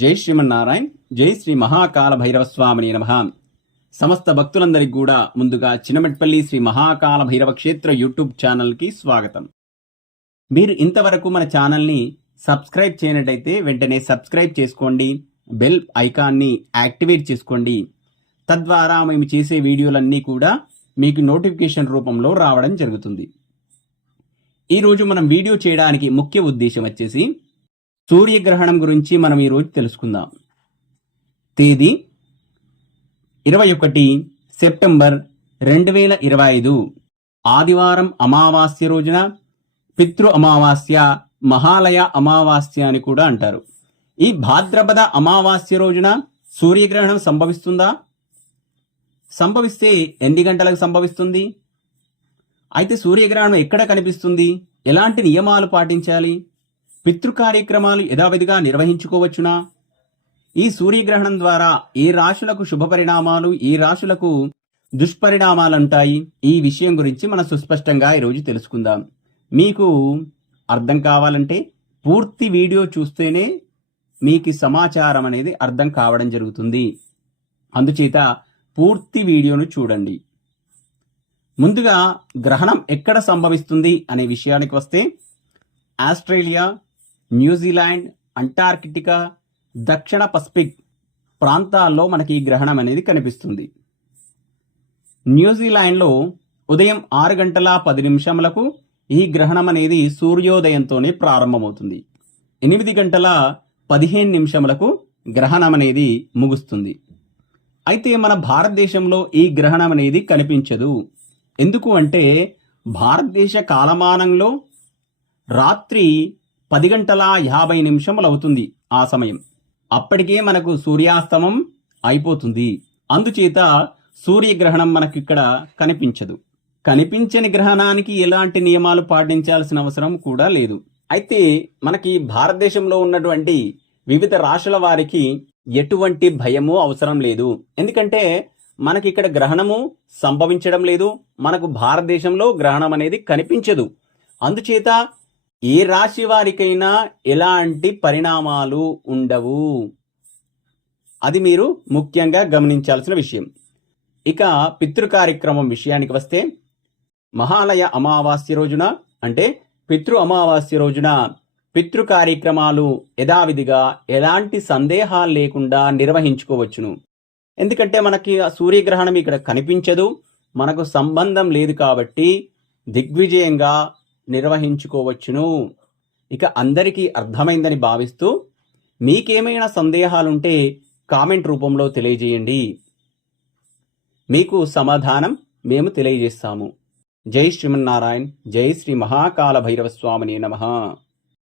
జై శ్రీమన్నారాయణ. జై శ్రీ మహాకాల భైరవ స్వామిని నమః. సమస్త భక్తులందరికీ కూడా ముందుగా చినమెట్పల్లి శ్రీ మహాకాల భైరవ క్షేత్ర యూట్యూబ్ ఛానల్కి స్వాగతం. మీరు ఇంతవరకు మన ఛానల్ని సబ్స్క్రైబ్ చేయనట్టయితే వెంటనే సబ్స్క్రైబ్ చేసుకోండి, బెల్ ఐకాన్ని యాక్టివేట్ చేసుకోండి. తద్వారా మేము చేసే వీడియోలన్నీ కూడా మీకు నోటిఫికేషన్ రూపంలో రావడం జరుగుతుంది. ఈరోజు మనం వీడియో చేయడానికి ముఖ్య ఉద్దేశం వచ్చేసి సూర్యగ్రహణం గురించి మనం ఈరోజు తెలుసుకుందాం. తేదీ 21 సెప్టెంబర్ 2025 ఆదివారం అమావాస్య రోజున, పితృ అమావాస్య, మహాలయ అమావాస్య అని కూడా అంటారు. ఈ భాద్రపద అమావాస్య రోజున సూర్యగ్రహణం సంభవిస్తుందా? సంభవిస్తే ఎన్ని గంటలకు సంభవిస్తుంది? అయితే సూర్యగ్రహణం ఎక్కడ కనిపిస్తుంది? ఎలాంటి నియమాలు పాటించాలి? పితృ కార్యక్రమాలు యథావిధిగా నిర్వహించుకోవచ్చునా? ఈ సూర్యగ్రహణం ద్వారా ఏ రాశులకు శుభ పరిణామాలు, ఏ రాశులకు దుష్పరిణామాలుంటాయి? ఈ విషయం గురించి మనం సుస్పష్టంగా ఈరోజు తెలుసుకుందాం. మీకు అర్థం కావాలంటే పూర్తి వీడియో చూస్తేనే మీకు సమాచారం అనేది అర్థం కావడం జరుగుతుంది. అందుచేత పూర్తి వీడియోను చూడండి. ముందుగా గ్రహణం ఎక్కడ సంభవిస్తుంది అనే విషయానికి వస్తే, ఆస్ట్రేలియా, న్యూజిలాండ్, అంటార్కిటికా, దక్షిణ పసిఫిక్ ప్రాంతాల్లో మనకి ఈ గ్రహణం అనేది కనిపిస్తుంది. న్యూజిలాండ్లో ఉదయం 6:10 ఈ గ్రహణం అనేది సూర్యోదయంతోనే ప్రారంభమవుతుంది. 8:15 గ్రహణం అనేది ముగుస్తుంది. అయితే మన భారతదేశంలో ఈ గ్రహణం అనేది కనిపించదు. ఎందుకు అంటే భారతదేశ కాలమానంలో రాత్రి 10:50 అవుతుంది. ఆ సమయం అప్పటికే మనకు సూర్యాస్తమం అయిపోతుంది. అందుచేత సూర్యగ్రహణం మనకి ఇక్కడ కనిపించదు. కనిపించని గ్రహణానికి ఎలాంటి నియమాలు పాటించాల్సిన అవసరం కూడా లేదు. అయితే మనకి భారతదేశంలో ఉన్నటువంటి వివిధ రాశుల వారికి ఎటువంటి భయము అవసరం లేదు. ఎందుకంటే మనకి ఇక్కడ గ్రహణము సంభవించడం లేదు. మనకు భారతదేశంలో గ్రహణం అనేది కనిపించదు. అందుచేత ఏ రాశి వారికైనా ఎలాంటి పరిణామాలు ఉండవు. అది మీరు ముఖ్యంగా గమనించాల్సిన విషయం. ఇక పితృ కార్యక్రమం విషయానికి వస్తే, మహాలయ అమావాస్య రోజున అంటే పితృ అమావాస్య రోజున పితృ కార్యక్రమాలు యథావిధిగా ఎలాంటి సందేహాలు లేకుండా నిర్వహించుకోవచ్చును. ఎందుకంటే మనకి సూర్యగ్రహణం ఇక్కడ కనిపించదు, మనకు సంబంధం లేదు కాబట్టి దిగ్విజయంగా నిర్వహించుకోవచ్చును. ఇక అందరికీ అర్థమైందని భావిస్తూ, మీకేమైనా సందేహాలుంటే కామెంట్ రూపంలో తెలియజేయండి. మీకు సమాధానం మేము తెలియజేస్తాము. జై శ్రీమన్నారాయణ. జై శ్రీ మహాకాల భైరవ స్వామిని నమః.